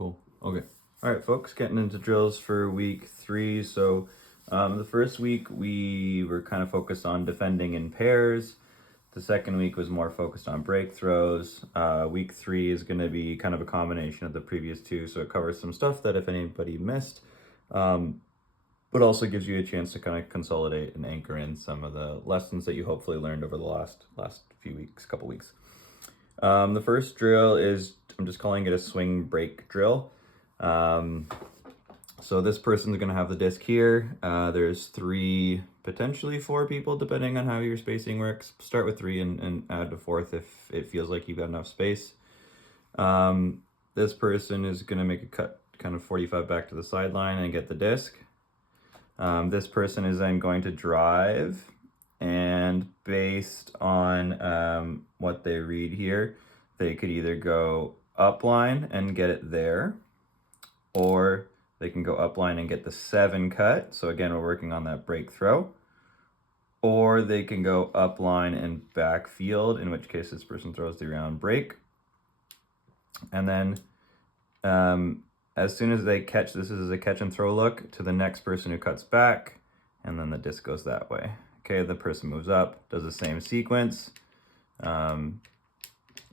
Cool. Okay. All right, folks, getting into drills for week 3. So the first week we were kind of focused on defending in pairs. The second week was more focused on break throws. Week 3 is going to be kind of a combination of the previous two. So it covers some stuff that if anybody missed, but also gives you a chance to kind of consolidate and anchor in some of the lessons that you hopefully learned over the last few weeks, couple weeks. The first drill is, I'm just calling it a swing break drill. So this person's going to have the disc here. There's 3, potentially 4 people, depending on how your spacing works. Start with 3 and add a 4th if it feels like you've got enough space. This person is going to make a cut kind of 45 back to the sideline and get the disc. This person is then going to drive, and based on what they read here, they could either go upline and get it there, or they can go upline and get the 7 cut. So again, we're working on that break throw. Or they can go upline and backfield, in which case this person throws the round break. And then as soon as they catch, this is a catch and throw look to the next person who cuts back, and then the disc goes that way. Okay, the person moves up, does the same sequence.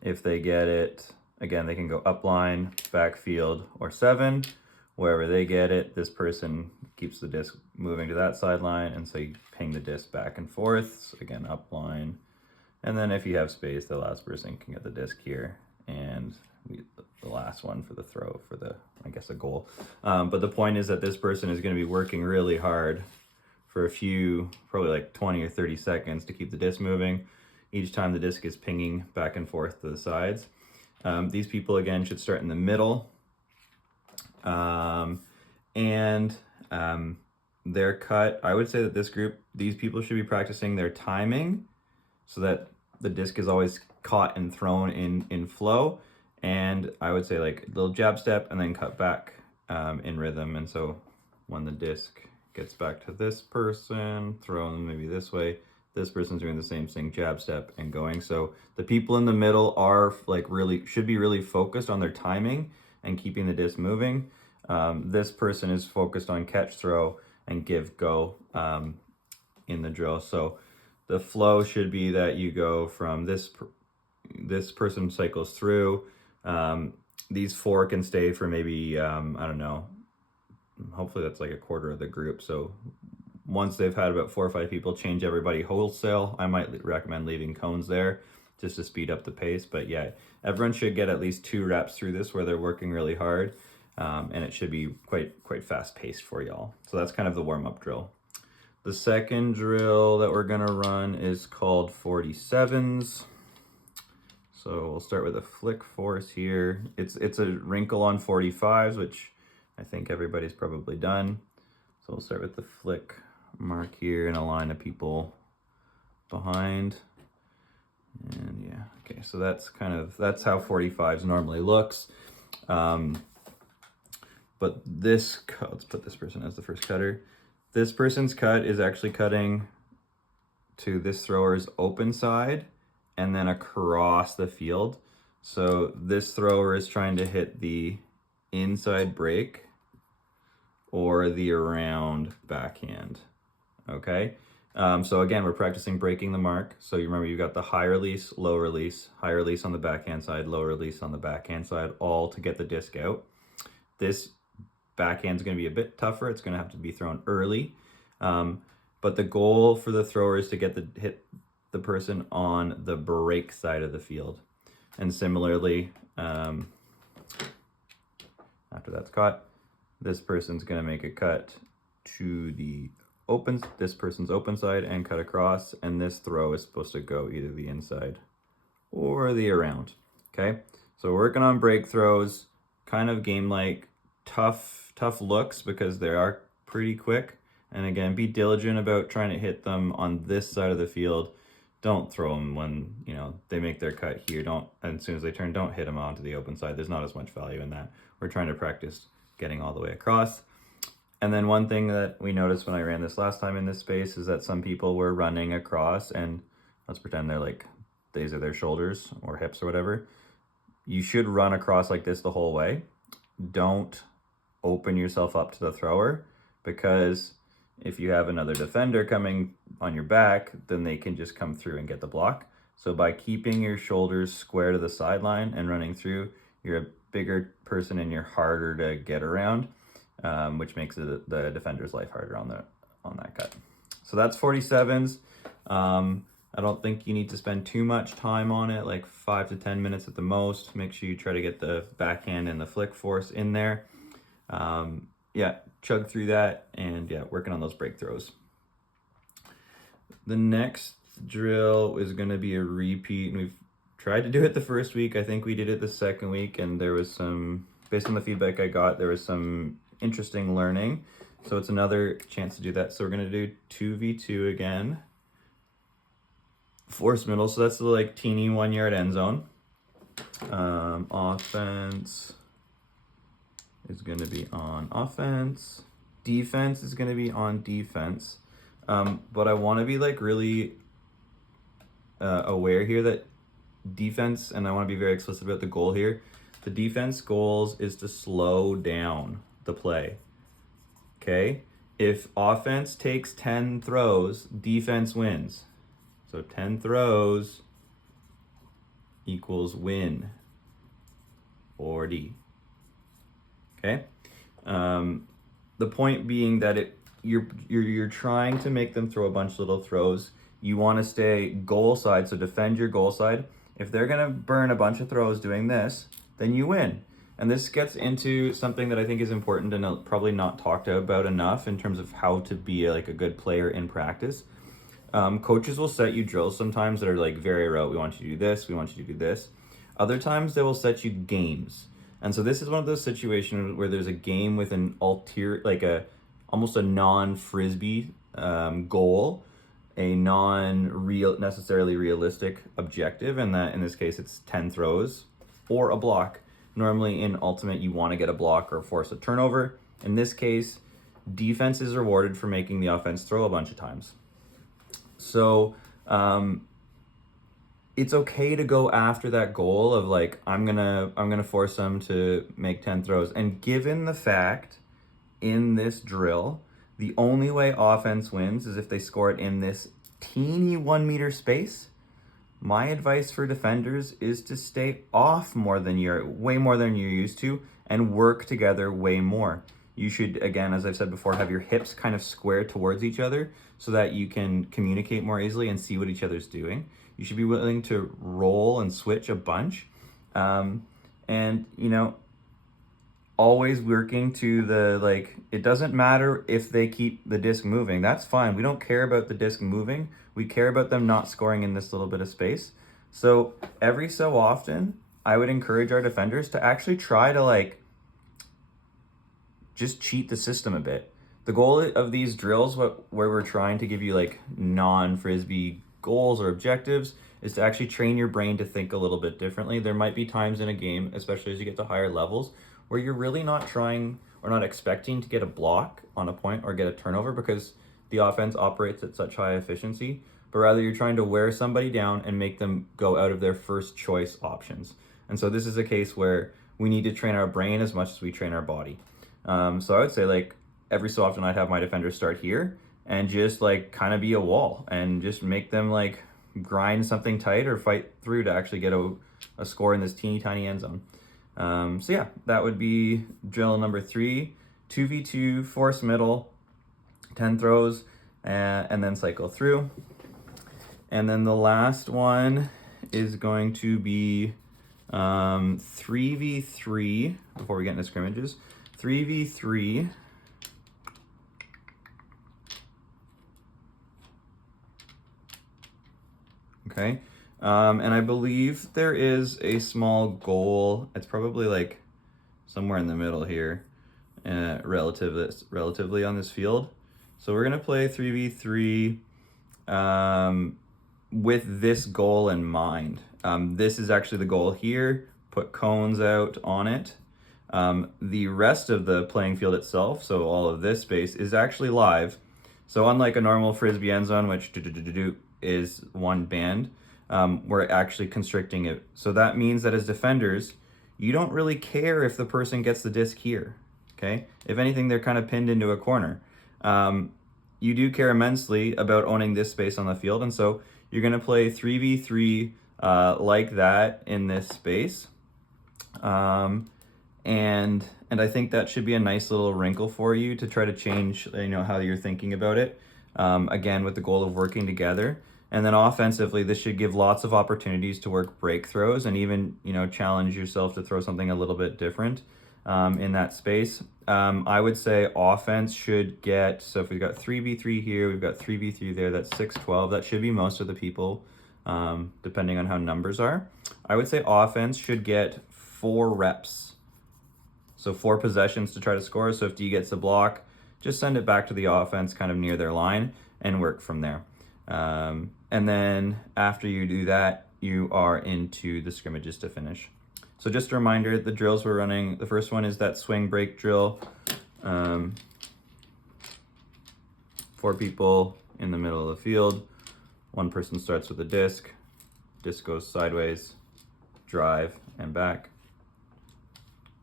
If they get it, again, they can go upline, backfield, or 7. Wherever they get it, this person keeps the disc moving to that sideline, and so you ping the disc back and forth. So again, upline. And then if you have space, the last person can get the disc here, and the last one for the throw for the, I guess, a goal. But the point is that this person is going to be working really hard for a few, probably like 20 or 30 seconds to keep the disc moving. Each time the disc is pinging back and forth to the sides. These people, again, should start in the middle. Their cut, I would say that this group, these people should be practicing their timing so that the disc is always caught and thrown in flow. And I would say like a little jab step and then cut back in rhythm. And so when the disc gets back to this person, thrown maybe this way, this person's doing the same thing, jab step and going. So the people in the middle are like should be really focused on their timing and keeping the disc moving. This person is focused on catch, throw, and give, go in the drill. So the flow should be that you go from this person cycles through. These 4 can stay for maybe, I don't know, hopefully that's like a quarter of the group. So once they've had about 4 or 5 people, change everybody wholesale. I might recommend leaving cones there just to speed up the pace. But yeah, everyone should get at least 2 reps through this where they're working really hard. And it should be quite fast paced for y'all. So that's kind of the warm-up drill. The second drill that we're gonna run is called 47s. So we'll start with a flick force here. It's a wrinkle on 45s, which I think everybody's probably done. So we'll start with the flick mark here and a line of people behind. And yeah, okay, so that's how 45s normally looks. But this cut, let's put this person as the first cutter. This person's cut is actually cutting to this thrower's open side and then across the field. So this thrower is trying to hit the inside break or the around backhand, okay? So again, we're practicing breaking the mark. So you remember you've got the high release, low release, high release on the backhand side, low release on the backhand side, all to get the disc out. This backhand is going to be a bit tougher. It's going to have to be thrown early. But the goal for the thrower is to hit the person on the break side of the field. And similarly, after that's caught, this person's going to make a cut to this person's open side and cut across. And this throw is supposed to go either the inside or the around. Okay. So we're working on break throws, kind of game-like, tough looks because they are pretty quick. And again, be diligent about trying to hit them on this side of the field. Don't throw them when, they make their cut here. And as soon as they turn, don't hit them onto the open side. There's not as much value in that. We're trying to practice getting all the way across. And then one thing that we noticed when I ran this last time in this space is that some people were running across, and let's pretend these are their shoulders or hips or whatever. You should run across like this the whole way. don't open yourself up to the thrower, because if you have another defender coming on your back, then they can just come through and get the block. So by keeping your shoulders square to the sideline and running through, you're a bigger person and you're harder to get around, which makes the defender's life harder on that cut. So that's 47s. I don't think you need to spend too much time on it, like 5 to 10 minutes at the most. Make sure you try to get the backhand and the flick force in there. Yeah, chug through that, and yeah, working on those break throws. The next drill is going to be a repeat, and we've tried to do it the first week. I think we did it the second week, and there was some, based on the feedback I got, there was some interesting learning. So it's another chance to do that. So we're going to do 2v2 again. Force middle, so that's the like teeny 1 yard end zone. Offense is going to be on offense. Defense is going to be on defense. But I want to be like really aware here that defense, and I want to be very explicit about the goal here. The defense goals is to slow down the play. Okay? If offense takes 10 throws, defense wins. So 10 throws equals win, or D. Okay? The point being that you're trying to make them throw a bunch of little throws. You want to stay goal side, so defend your goal side. If they're going to burn a bunch of throws doing this, then you win. And this gets into something that I think is important and probably not talked about enough in terms of how to be like a good player in practice. Coaches will set you drills sometimes that are like very rote. We want you to do this. We want you to do this. Other times they will set you games. And so this is one of those situations where there's a game with an almost a non-frisbee goal, a necessarily realistic objective, and that in this case it's 10 throws or a block. Normally in Ultimate you want to get a block or force a turnover. In this case, defense is rewarded for making the offense throw a bunch of times. So it's okay to go after that goal of like, I'm gonna force them to make 10 throws. And given the fact in this drill, the only way offense wins is if they score it in this teeny 1 meter space, my advice for defenders is to stay off way more than you're used to, and work together way more. You should, again, as I've said before, have your hips kind of square towards each other so that you can communicate more easily and see what each other's doing. You should be willing to roll and switch a bunch. And, always working to the, it doesn't matter if they keep the disc moving. That's fine. We don't care about the disc moving. We care about them not scoring in this little bit of space. So every so often, I would encourage our defenders to actually try to just cheat the system a bit. The goal of these drills, where we're trying to give you non-frisbee goals or objectives, is to actually train your brain to think a little bit differently. There might be times in a game, especially as you get to higher levels, where you're really not trying or not expecting to get a block on a point or get a turnover because the offense operates at such high efficiency, but rather you're trying to wear somebody down and make them go out of their first choice options. And so this is a case where we need to train our brain as much as we train our body. So I would say every so often I'd have my defenders start here and just kind of be a wall and just make them grind something tight or fight through to actually get a score in this teeny tiny end zone. So yeah, that would be drill number 3, 2v2, force middle, 10 throws, and then cycle through. And then the last one is going to be 3v3 before we get into scrimmages. 3v3. Okay. And I believe there is a small goal. It's probably somewhere in the middle here, relatively on this field. So we're gonna play 3v3 with this goal in mind. This is actually the goal here. Put cones out on it. The rest of the playing field itself, so all of this space, is actually live. So unlike a normal frisbee end zone, which is one band, we're actually constricting it. So that means that as defenders, you don't really care if the person gets the disc here, okay? If anything, they're kind of pinned into a corner. You do care immensely about owning this space on the field, and so you're going to play 3v3 like that in this space. And I think that should be a nice little wrinkle for you to try to change, how you're thinking about it. Again, with the goal of working together. And then offensively, this should give lots of opportunities to work break throws and even, challenge yourself to throw something a little bit different in that space. I would say offense should get, so if we've got 3v3 here, we've got 3v3 there, that's 6-12. That should be most of the people, depending on how numbers are. I would say offense should get 4 reps. So 4 possessions to try to score. So if D gets a block, just send it back to the offense kind of near their line and work from there. And then after you do that, you are into the scrimmages to finish. So just a reminder, the drills we're running, the first one is that swing break drill. 4 people in the middle of the field. 1 person starts with a disc goes sideways, drive, and back.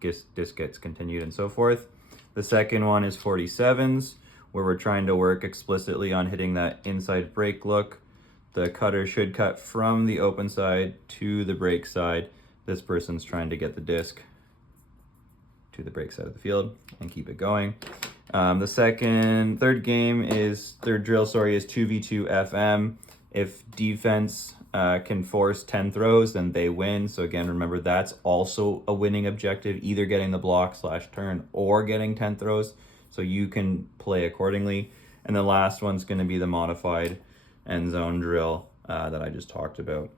Disc gets continued and so forth. The second one is 47s, where we're trying to work explicitly on hitting that inside break look. The cutter should cut from the open side to the break side. This person's trying to get the disc to the break side of the field and keep it going. The third drill is 2v2 FM. If defense can force 10 throws, then they win. So again, remember, that's also a winning objective, either getting the block/turn or getting 10 throws. So you can play accordingly. And the last one's going to be the modified end zone drill that I just talked about.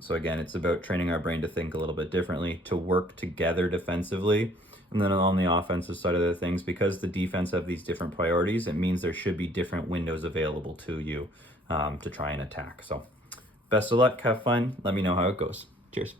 So again, it's about training our brain to think a little bit differently, to work together defensively. And then on the offensive side of the things, because the defense have these different priorities, it means there should be different windows available to you to try and attack. So best of luck, have fun, let me know how it goes. Cheers.